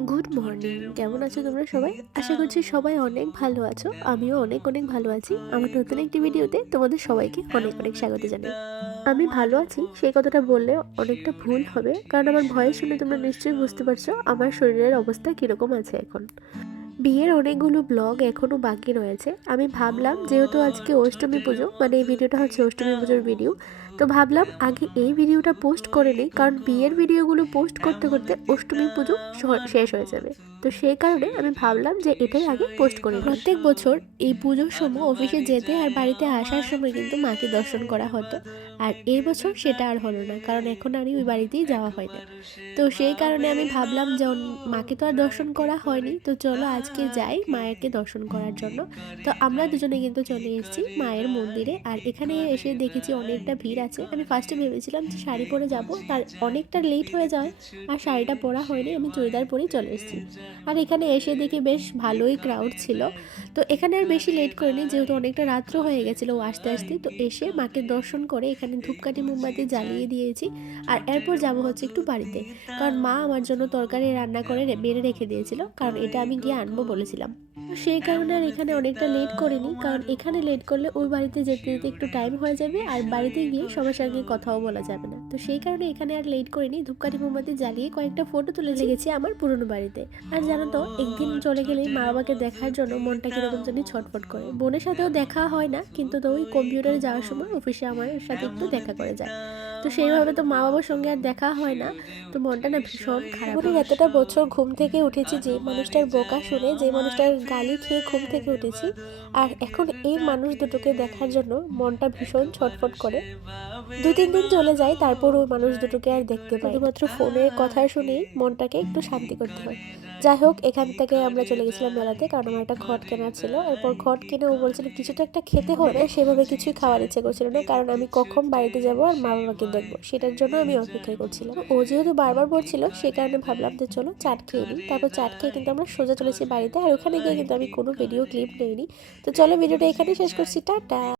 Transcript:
Good morning, কেমন আছো তোমরা সবাই? আশা করছি সবাই অনেক ভালো আছো। আমিও অনেক অনেক ভালো আছি। আমার নতুন একটি ভিডিওতে তোমাদের সবাইকে অনেক অনেক স্বাগত জানাই। আমি ভালো আছি সেই কথাটা বললে অনেকটা ভুল হবে, কারণ আমার ভয়েস শুনে তোমরা নিশ্চয়ই বুঝতে পারছো আমার শরীরের অবস্থা কীরকম আছে এখন। বিয়ের অনেকগুলো ব্লগ এখনও বাকি রয়েছে। আমি ভাবলাম যেহেতু আজকে অষ্টমী পুজো, মানে এই ভিডিওটা হচ্ছে অষ্টমী পুজোর ভিডিও, তো ভাবলাম আগে এই ভিডিওটা পোস্ট করে নিই, কারণ বিয়ের ভিডিওগুলো পোস্ট করতে করতে অষ্টমী পুজো শেষ হয়ে যাবে। তো সেই কারণে আমি ভাবলাম যে এটাই আগে পোস্ট করে নিই। প্রত্যেক বছর এই পুজোর সময় অফিসে যেতে আর বাড়িতে আসার সময় কিন্তু মাকে দর্শন করা হতো, আর এই বছর সেটা আর হলো না, কারণ এখন আর ওই বাড়িতেই যাওয়া হয় না। তো সেই কারণে আমি ভাবলাম যে মাকে তো আর দর্শন করা হয়নি, তো চলো আজকে যাই মায়েরকে দর্শন করার জন্য। তো আমরা দুজনে কিন্তু চলে এসেছি মায়ের মন্দিরে, আর এখানে এসে দেখেছি অনেকটা ভিড় আছে। আমি ফার্স্টে ভেবেছিলাম যে শাড়ি পরে যাব, তার অনেকটা লেট হয়ে যায় আর শাড়িটা পরা হয়নি, আমি চুড়িদার পরেই চলে এসেছি। আর এখানে এসে দেখি বেশ ভালোই ক্রাউড ছিল। তো এখানে আর বেশি লেট করিনি, যেহেতু অনেকটা রাত্র হয়ে গেছিলো আস্তে আস্তে। তো এসে মাকে দর্শন করে এখানে ধূপকাঠি মোমবাতি জ্বালিয়ে দিয়েছি, আর এরপর যাব হচ্ছে একটু বাড়িতে, কারণ মা আমার জন্য তরকারি রান্না করে বেড়ে রেখে দিয়েছিল, কারণ এটা আমি গিয়ে আনবো বলেছিলাম। তো সেই কারণে আর এখানে অনেকটা লেট করিনি, কারণ এখানে লেট করলে ওই বাড়িতে যেতে যেতে একটু টাইম হয়ে যাবে, আর বাড়িতে গিয়ে সবার সঙ্গে কথাও বলা যাবে না। তো সেই কারণে এখানে আর লেট করিনি, ধূপকাঠি মোমবাতি জ্বালিয়ে কয়েকটা ফটো তুলে লেগেছি আমার পুরনো বাড়িতে। আর জানো তো, একদিন চলে গেলেই মা বাবাকে দেখার জন্য মনটা কিরকম জানি ছটফট করে। বোনের সাথেও দেখা হয় না, কিন্তু তো ওই কম্পিউটারে যাওয়ার সময় অফিসে আমার সাথে একটু দেখা করে যায়। তো সেইভাবে তো মা বাবার সঙ্গে আর দেখা হয় না, তো মনটা না ভীষণ খারাপ। মানে এতটা বছর ঘুম থেকে উঠেছি যে মানুষটার বকা শুনে, যে মানুষটার গালি খেয়ে ঘুম থেকে উঠেছি, আর এখন এই মানুষ দুটোকে দেখার জন্য মনটা ভীষণ ছটফট করে। 2-3 দিন চলে যায়, তারপর ওই মানুষ দুটোকে আর দেখতে পাই। শুধুমাত্র ফোনের কথা শুনেই মনটাকে একটু শান্তি করতে হয়। যাই হোক, এখান থেকে আমরা চলে গেছিলাম মেলাতে, কারণ আমার একটা ঘট কেনার ছিল। এরপর ঘট কিনে ও বলছিল কিছু তো একটা খেতে হবে, সেভাবে কিছুই খাওয়ার ইচ্ছে করছিল না, কারণ আমি কখন বাড়িতে যাব আর মা বাবাকে দেখবো সেটার জন্য আমি অপেক্ষাই করছিলাম। ও যেহেতু বারবার বলছিল, সেই কারণে ভাবলাম যে চলো চাট খেয়ে নিই। তারপর চাট খেয়ে কিন্তু আমরা সোজা চলেছি বাড়িতে, আর ওখানে গিয়ে কিন্তু আমি কোনো ভিডিও ক্লিপ নেইনি। তো চলো ভিডিওটা এখানে শেষ করছি, টাটা।